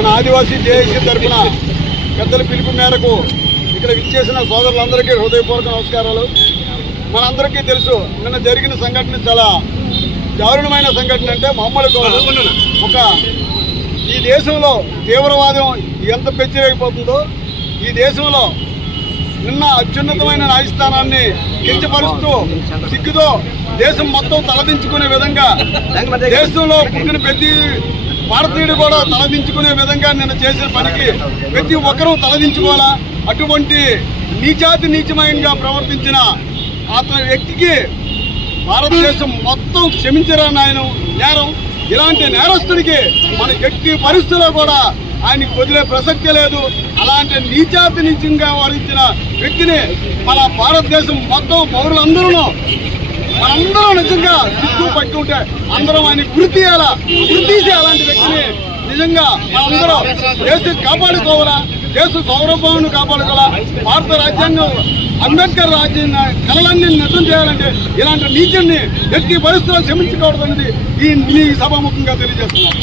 మన ఆదివాసీ జేఏసీ తరఫున పెద్దల పిలుపు మేరకు ఇక్కడ విచ్చేసిన సోదరులందరికీ హృదయపూర్వక నమస్కారాలు. మనందరికీ తెలుసు నిన్న జరిగిన సంఘటన చాలా దారుణమైన సంఘటన అంటే మామూలు ఒక ఈ దేశంలో తీవ్రవాదం ఎంత పెంచిరైపోతుందో ఈ దేశంలో నిన్న అత్యున్నతమైన న్యాయస్థానాన్ని కించపరుస్తూ సిగ్గుతో దేశం మొత్తం తలదించుకునే విధంగా దేశంలో పుట్టిన ప్రతి భారతీయుడు కూడా తలదించుకునే విధంగా నిన్న చేసిన పనికి ప్రతి ఒక్కరూ తలదించుకోవాలా? అటువంటి నీచాతి నీచమైనగా ప్రవర్తించిన అతని వ్యక్తికి భారతదేశం మొత్తం క్షమించరా నాయన నేరం. ఇలాంటి నేరస్తుడికి మన ఎట్టి పరిస్థితుల్లో కూడా ఆయనకి వదిలే ప్రసక్తి లేదు. అలాంటి నీచాతి నీచంగా వారించిన వ్యక్తిని మన భారతదేశం మొత్తం పౌరులందరూ మనందరం నిజంగా సిగ్గు పట్టి ఉంటే అందరం ఆయన గురి తీయాలా? గురి తీసి అలాంటి వ్యక్తిని నిజంగా మనందరం దేశం కాపాడుకోవాలా? దేశ సౌరభావాన్ని కాపాడుకోవాలా? భారత రాజ్యాంగం అంబేద్కర్ రాజ్యాంగ కళలన్నీ నిజం చేయాలంటే ఇలాంటి నీచుల్ని ఎట్టి పరిస్థితుల్లో క్షమించకూడదన్నది ఈ ఈ సభాముఖంగా తెలియజేస్తున్నాం